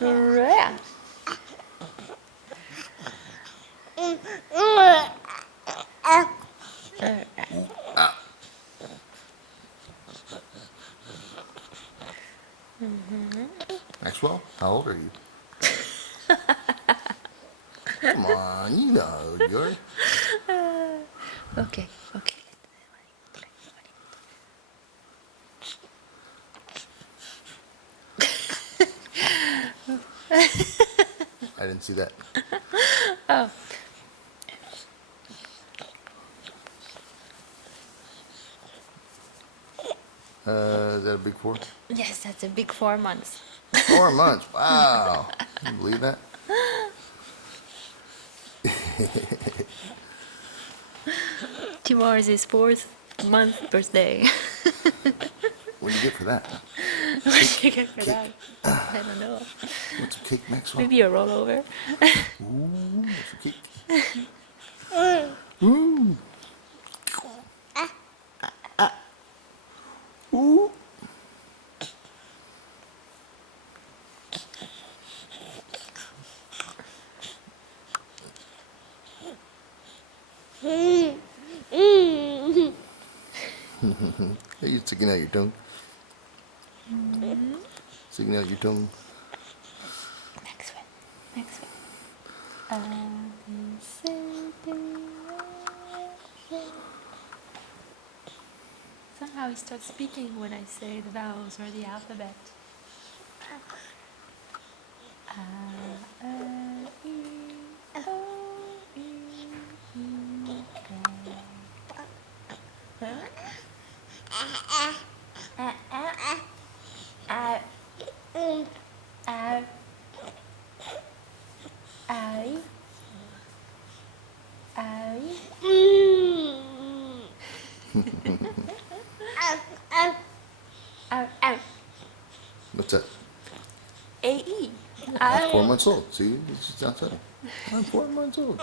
Rare. Maxwell, how old are you? Come on, you know how old you are. Okay, okay. I didn't see that. Oh, Is that a big four? yes, that's a big 4 months. 4 months. Wow. Can you believe that? Tomorrow is his 4th month birthday. What do you get for that? What do you get for that? I don't know. What's a cake, Maxwell? Maybe a rollover. Ooh, what's a cake? Ooh. Ooh. Hey, you sticking out your tongue? Sticking out your tongue? Next one. Next one. A, B, C, D, E, F, G. Somehow he starts speaking when I say the vowels or the alphabet. A, E, O, E, E, What's that? A-E. I'm 4 months old. See, this is outside. I'm 4 months old.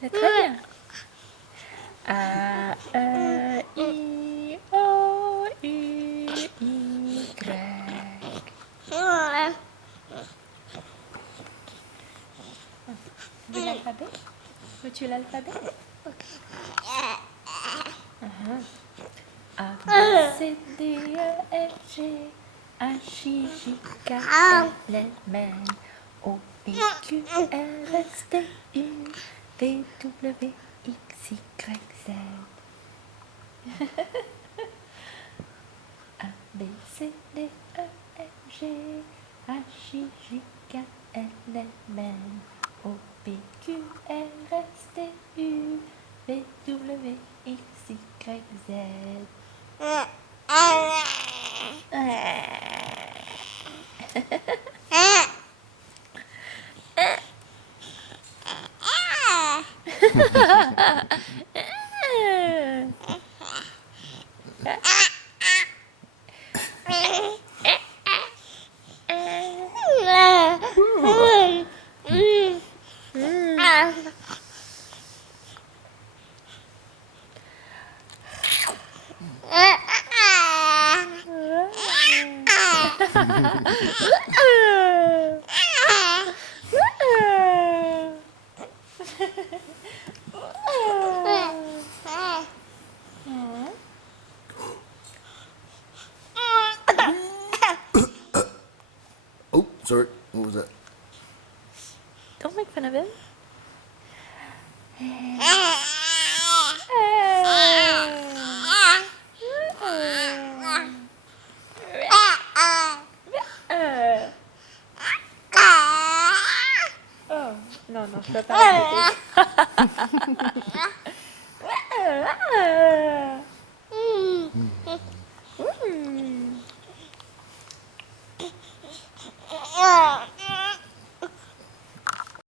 C'est très bien. A, E, I, O, U, Y. De l'alphabet? Veux-tu l'alphabet? A, B, C, D, E, F, G, H, I, J, K, L, M, N, O, P, Q, R, S, T, U, V, W, X, Y, Z. A, B, C, D, E, F, G, H, I, J, K, L, M, N, O, P, Q, R, S, T, U, V, W, X, Y, Z. Oh, sorry. What was that? Don't make fun of him. Oh, non, non, je peux pas la fêter.